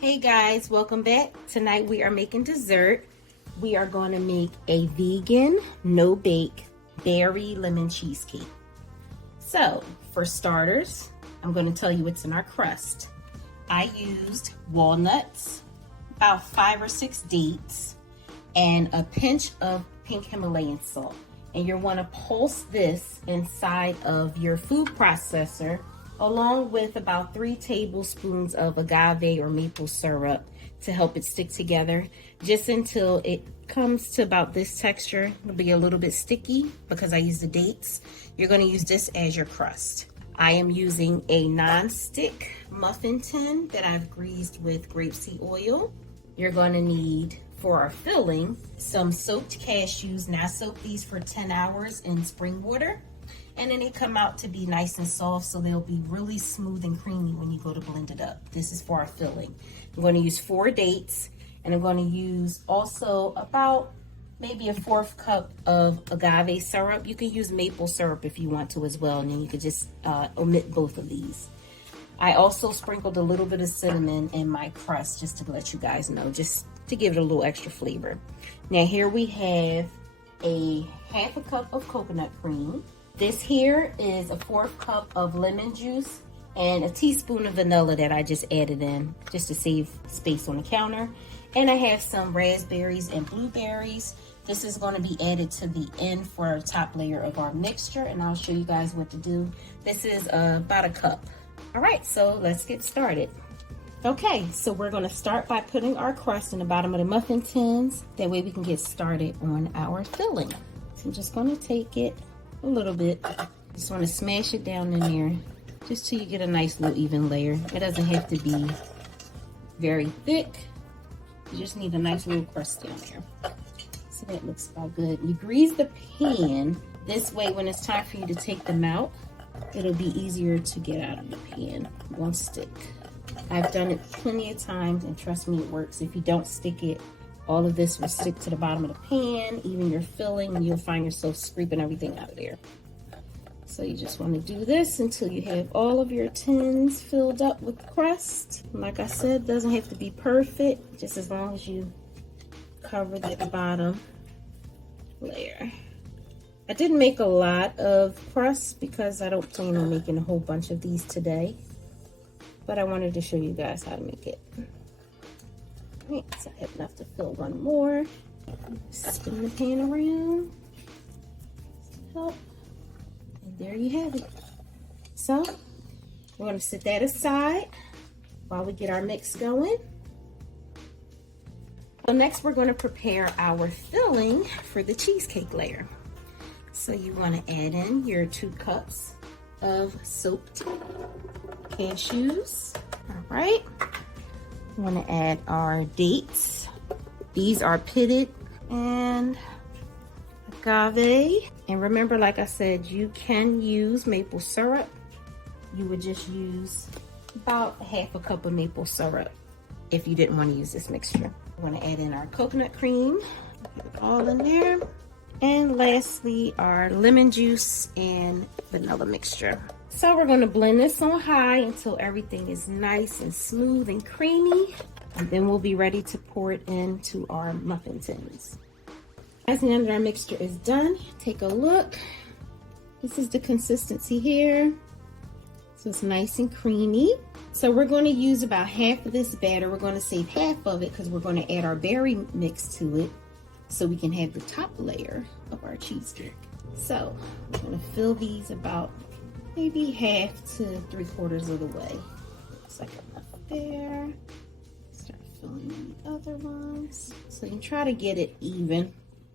Hey guys, welcome back. Tonight we are making dessert. We are going to make a vegan, no bake, berry lemon cheesecake. So for starters, I'm going to tell you what's in our crust. I used walnuts, about 5 or 6 dates, and a pinch of pink Himalayan salt. And you're going to pulse this inside of your food processor along with about 3 tablespoons of agave or maple syrup to help it stick together, just until it comes to about this texture. It'll be a little bit sticky because I use the dates. You're going to use this as your crust. I am using a non-stick muffin tin that I've greased with grapeseed oil. You're going to need, for our filling, some soaked cashews. Now I soak these for 10 hours in spring water. And then they come out to be nice and soft, so they'll be really smooth and creamy when you go to blend it up. This is for our filling. I'm going to use 4 dates, and I'm going to use also about maybe a 1/4 cup of agave syrup. You can use maple syrup if you want to as well, and then you could just omit both of these. I also sprinkled a little bit of cinnamon in my crust just to let you guys know, just to give it a little extra flavor. Now here we have a 1/2 cup of coconut cream. This here is a 1/4 cup of lemon juice and a teaspoon of vanilla that I just added in just to save space on the counter. And I have some raspberries and blueberries. This is going to be added to the end for our top layer of our mixture, and I'll show you guys what to do. This is about a cup. All right, so let's get started. Okay, so we're going to start by putting our crust in the bottom of the muffin tins. That way we can get started on our filling. So I'm just going to take it a little bit. Just want to smash it down in there just till you get a nice little even layer. It doesn't have to be very thick. You just need a nice little crust down there. So that looks about good. You grease the pan. This way when it's time for you to take them out, it'll be easier to get out of the pan. It won't stick. I've done it plenty of times and trust me, it works. If you don't stick it, all of this will stick to the bottom of the pan, even your filling, and you'll find yourself scraping everything out of there. So you just want to do this until you have all of your tins filled up with crust. Like I said, doesn't have to be perfect, just as long as you cover the bottom layer. I didn't make a lot of crust because I don't plan on making a whole bunch of these today, but I wanted to show you guys how to make it. Right, so I have enough to fill one more. Spin the pan around. Help. And there you have it. So we're going to set that aside while we get our mix going. So next we're going to prepare our filling for the cheesecake layer. So you want to add in your 2 cups of soaked cashews. All right. We want to add our dates. These are pitted and agave. And remember, like I said, you can use maple syrup. You would just use about 1/2 cup of maple syrup if you didn't want to use this mixture. We're going to add in our coconut cream. Put it all in there. And lastly, our lemon juice and vanilla mixture. So we're going to blend this on high until everything is nice and smooth and creamy. And then we'll be ready to pour it into our muffin tins. As now that our mixture is done, take a look. This is the consistency here. So it's nice and creamy. So we're going to use about 1/2 of this batter. We're going to save 1/2 of it because we're going to add our berry mix to it so we can have the top layer of our cheesecake. So I'm going to fill these about maybe 1/2 to 3/4 of the way. Looks like enough there. Start filling in the other ones. So you try to get it even.